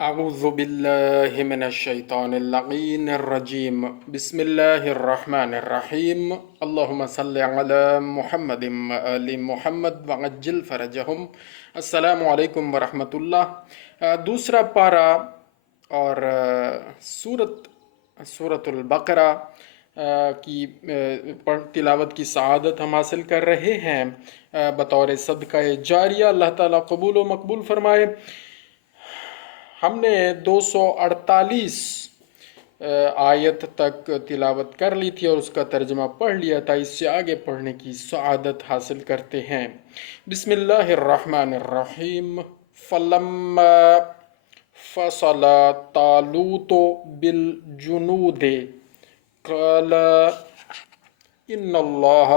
أعوذ بالله من الشيطان اللعين الرجيم بسم الله الرحمن الرحيم اللهم صل على محمد وآل محمد وعجل فرجهم السلام علیکم ورحمۃ اللہ۔ دوسرا پارہ اور سورت البقرہ کی تلاوت کی سعادت ہم حاصل کر رہے ہیں بطور صدقہ جاریہ۔ اللہ تعالیٰ قبول و مقبول فرمائے۔ ہم نے 248 آیت تک تلاوت کر لی تھی اور اس کا ترجمہ پڑھ لیا تھا۔ اس سے آگے پڑھنے کی سعادت حاصل کرتے ہیں۔ بسم اللہ الرحمن الرحیم۔ فلما فصل طالوت بالجنود قال ان اللہ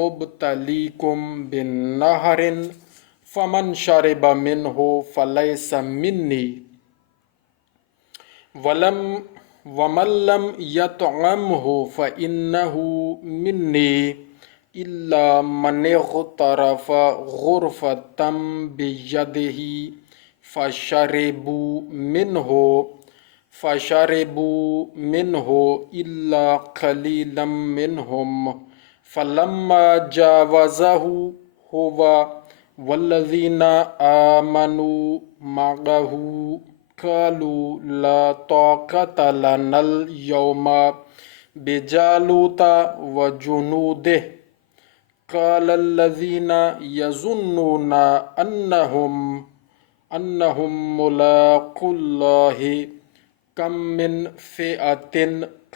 مبتلیکم بالنہر فمن شرب منہ فلیس منی ومن لم يطعمه فإنه مني إلا من اغترف غرفة بيده فشربوا منه إلا قليلا منهم فلما جاوزه هو والذين آمنوا معه قالوا لا طاقة لنا اليوم بجالوت وجنوده قال الذين يظنون أنهم ملاقو الله كم من فئة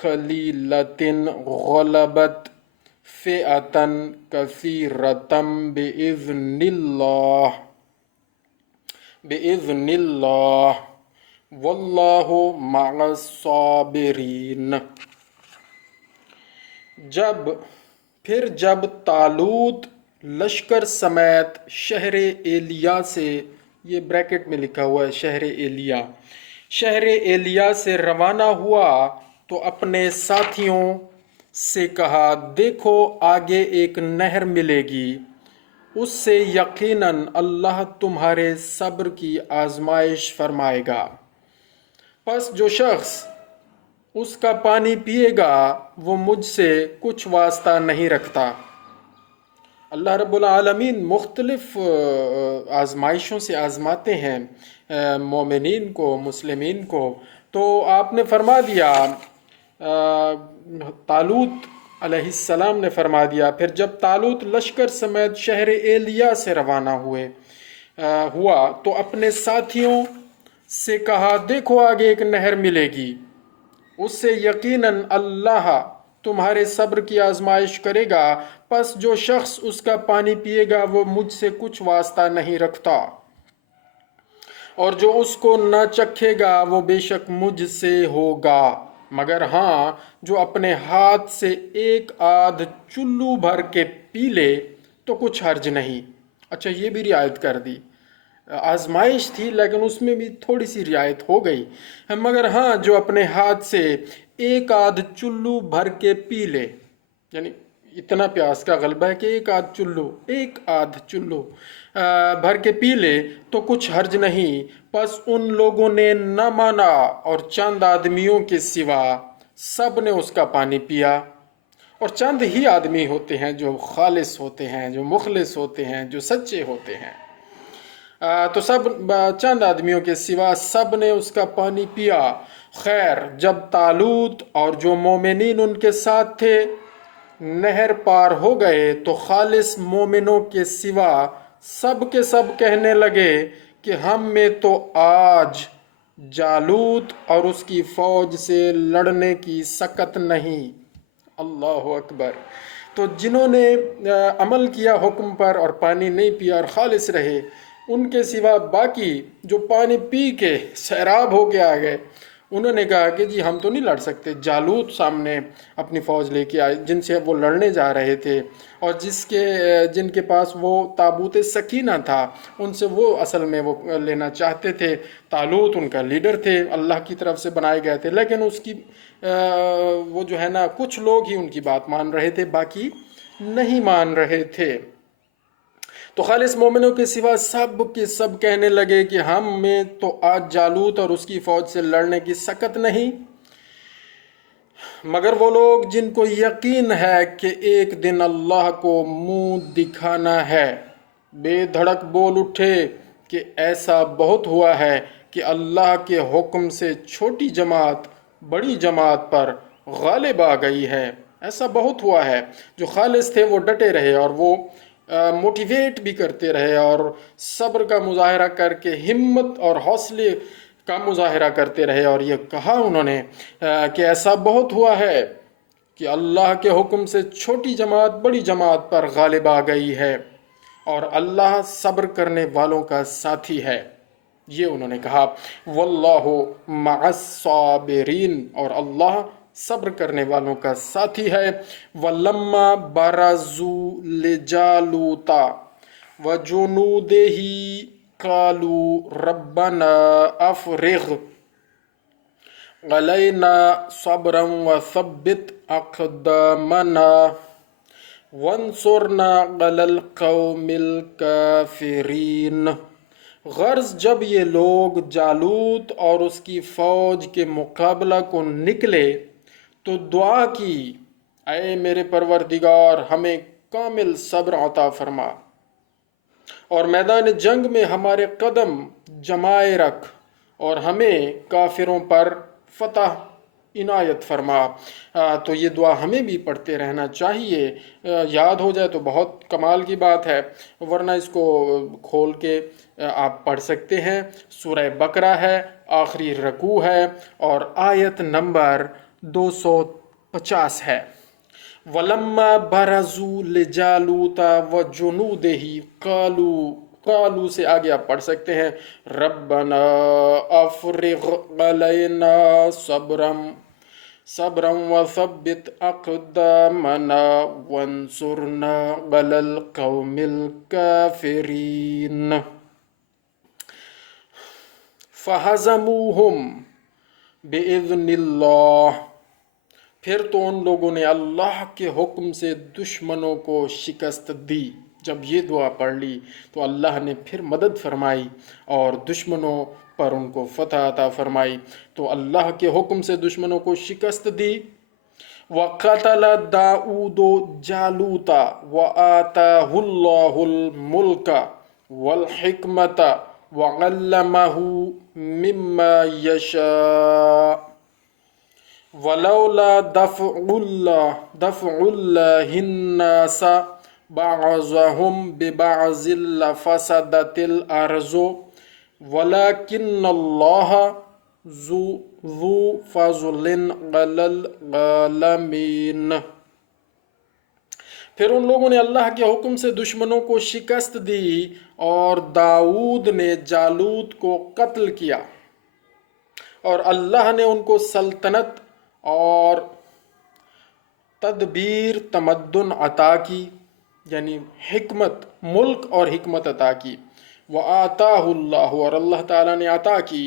قليلة غلبت فئة كثيرة بإذن الله واللہ مع الصابرین۔ جب طالوت لشکر سمیت شہر ایلیا سے، یہ بریکٹ میں لکھا ہوا ہے شہر ایلیا سے روانہ ہوا تو اپنے ساتھیوں سے کہا، دیکھو آگے ایک نہر ملے گی، اس سے یقیناً اللہ تمہارے صبر کی آزمائش فرمائے گا، پس جو شخص اس کا پانی پیے گا وہ مجھ سے کچھ واسطہ نہیں رکھتا۔ اللہ رب العالمین مختلف آزمائشوں سے آزماتے ہیں مومنین کو، مسلمین کو۔ تو آپ نے فرما دیا، طالوت علیہ السلام نے فرما دیا، پھر جب طالوت لشکر سمیت شہر ایلیا سے روانہ ہوا تو اپنے ساتھیوں سے کہا، دیکھو آگے ایک نہر ملے گی، اس سے یقیناً اللہ تمہارے صبر کی آزمائش کرے گا، پس جو شخص اس کا پانی پیے گا وہ مجھ سے کچھ واسطہ نہیں رکھتا، اور جو اس کو نہ چکھے گا وہ بے شک مجھ سے ہوگا، مگر ہاں جو اپنے ہاتھ سے ایک آدھ چلو بھر کے پی لے تو کچھ حرج نہیں۔ اچھا، یہ بھی رعایت کر دی، آزمائش تھی لیکن اس میں بھی تھوڑی سی رعایت ہو گئی، مگر ہاں جو اپنے ہاتھ سے ایک آدھ چلو بھر کے پی لے، یعنی اتنا پیاس کا غلبہ ہے کہ ایک آدھ چلو بھر کے پی لے تو کچھ حرج نہیں۔ پس ان لوگوں نے نہ مانا اور چند آدمیوں کے سوا سب نے اس کا پانی پیا، اور چند ہی آدمی ہوتے ہیں جو خالص ہوتے ہیں، جو مخلص ہوتے ہیں، جو سچے ہوتے ہیں۔ تو چند آدمیوں کے سوا سب نے اس کا پانی پیا۔ خیر، جب طالوت اور جو مومنین ان کے ساتھ تھے نہر پار ہو گئے تو خالص مومنوں کے سوا سب کے سب کہنے لگے کہ ہم میں تو آج جالوت اور اس کی فوج سے لڑنے کی سکت نہیں۔ اللہ اکبر۔ تو جنہوں نے عمل کیا حکم پر اور پانی نہیں پیا اور خالص رہے، ان کے سوا باقی جو پانی پی کے سیراب ہو کے آ گئے، انہوں نے کہا کہ جی ہم تو نہیں لڑ سکتے۔ جالوت سامنے اپنی فوج لے کے آئے جن سے وہ لڑنے جا رہے تھے، اور جن کے پاس وہ تابوت سکینہ تھا، ان سے وہ اصل میں وہ لینا چاہتے تھے۔ طالوت ان کا لیڈر تھے، اللہ کی طرف سے بنائے گئے تھے، لیکن اس کی وہ جو ہے نا کچھ لوگ ہی ان کی بات مان رہے تھے، باقی نہیں مان رہے تھے۔ تو خالص مومنوں کے سوا سب کے سب کہنے لگے کہ ہم میں تو آج جالوت اور اس کی فوج سے لڑنے کی سکت نہیں، مگر وہ لوگ جن کو یقین ہے کہ ایک دن اللہ کو منہ دکھانا ہے، بے دھڑک بول اٹھے کہ ایسا بہت ہوا ہے کہ اللہ کے حکم سے چھوٹی جماعت بڑی جماعت پر غالب آ گئی ہے۔ ایسا بہت ہوا ہے۔ جو خالص تھے وہ ڈٹے رہے اور وہ موٹیویٹ بھی کرتے رہے اور صبر کا مظاہرہ کر کے ہمت اور حوصلے کا مظاہرہ کرتے رہے، اور یہ کہا انہوں نے کہ ایسا بہت ہوا ہے کہ اللہ کے حکم سے چھوٹی جماعت بڑی جماعت پر غالب آ گئی ہے اور اللہ صبر کرنے والوں کا ساتھی ہے۔ یہ انہوں نے کہا واللہ مع الصابرین، اور اللہ صبر کرنے والوں کا ساتھی ہے۔ وَلَمَّا بَرَزُوا لِجَالُوتَ وَجُنُودِهِ قَالُوا رَبَّنَا أَفْرِغْ عَلَيْنَا صَبْرًا وَثَبِّتْ أَقْدَامَنَا وَانصُرْنَا عَلَى الْقَوْمِ الْكَافِرِينَ۔ غرض جب یہ لوگ جالوت اور اس کی فوج کے مقابلہ کو نکلے تو دعا کی، اے میرے پروردگار ہمیں کامل صبر عطا فرما اور میدان جنگ میں ہمارے قدم جمائے رکھ اور ہمیں کافروں پر فتح عنایت فرما۔ تو یہ دعا ہمیں بھی پڑھتے رہنا چاہیے، یاد ہو جائے تو بہت کمال کی بات ہے، ورنہ اس کو کھول کے آپ پڑھ سکتے ہیں۔ سورہ بقرہ ہے، آخری رکوع ہے اور آیت نمبر 250 ہے۔ وَلَمَّا بَرَزُوا لِجَالُوتَ وَجُنُودِهِ قالوا سے آگے آپ پڑھ سکتے ہیں ربنا افرغ علینا صبرا وثبت اقدامنا وانصرنا علی القوم الکافرین۔ فہزموہم بِإِذْنِ اللہ، پھر تو ان لوگوں نے اللہ کے حکم سے دشمنوں کو شکست دی۔ جب یہ دعا پڑھ لی تو اللہ نے پھر مدد فرمائی اور دشمنوں پر ان کو فتح عطا فرمائی، تو اللہ کے حکم سے دشمنوں کو شکست دی۔ وَقَتَلَ دَاؤُدُ جَالُوتَ وَآتَاهُ اللَّهُ الْمُلْكَ وَالْحِكْمَةَ وَعَلَّمَهُ مِمَّا يَشَاءُ وَلَوْلَا دَفْعُ اللَّهِ النَّاسَ بَعْضَهُمْ بِبَعْضٍ لَفَسَدَتِ الْأَرْضُ وَلَكِنَّ اللَّهَ ذُو فَضْلٍ عَلَى الْعَالَمِينَ۔ پھر ان لوگوں نے اللہ کے حکم سے دشمنوں کو شکست دی اور داؤد نے جالوت کو قتل کیا، اور اللہ نے ان کو سلطنت اور تدبیر تمدن عطا کی، یعنی حکمت، ملک اور حکمت عطا کی۔ وَآتَاهُ اللَّهُ، اور اللہ تعالیٰ نے عطا کی،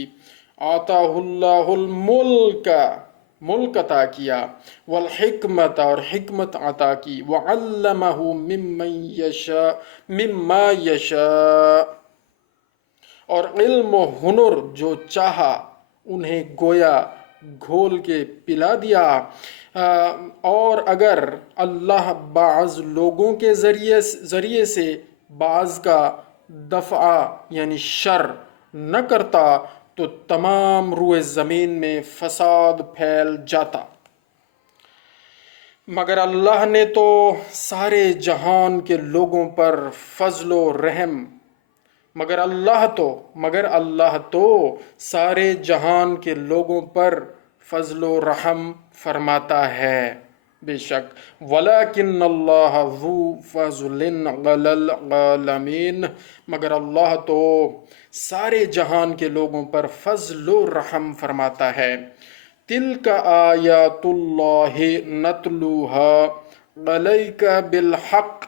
آتَاهُ اللَّهُ الْمُلْكَ، ملک عطا کیا، والحکمت، اور حکمت عطا کی، وَعَلَّمَهُ مِمَّا يَشَاءُ، اور علم و ہنر جو چاہا انہیں گویا گھول کے پلا دیا۔ اور اگر اللہ بعض لوگوں کے ذریعے سے بعض کا دفع یعنی شر نہ کرتا تو تمام روئے زمین میں فساد پھیل جاتا، مگر اللہ نے تو سارے جہان کے لوگوں پر فضل و رحم مگر اللہ تو سارے جہان کے لوگوں پر فضل و رحم فرماتا ہے، بے شک وَلَكِنَّ اللَّهَ ذُو فَضْلٍ عَلَى الْعَالَمِينَ، مگر اللہ تو سارے جہان کے لوگوں پر فضل و رحم فرماتا ہے۔ تِلْكَ آیاتُ اللَّهِ نَتْلُوهَا عَلَيْكَ بِالْحَقِّ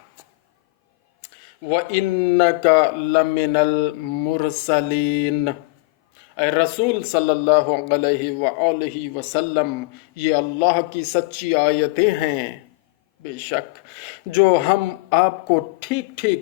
وَإِنَّكَ لَمِنَ الْمُرْسَلِينَ۔ اے رسول صلی اللہ علیہ وآلہ وسلم، یہ اللہ کی سچی آیتیں ہیں، بے شک جو ہم آپ کو ٹھیک ٹھیک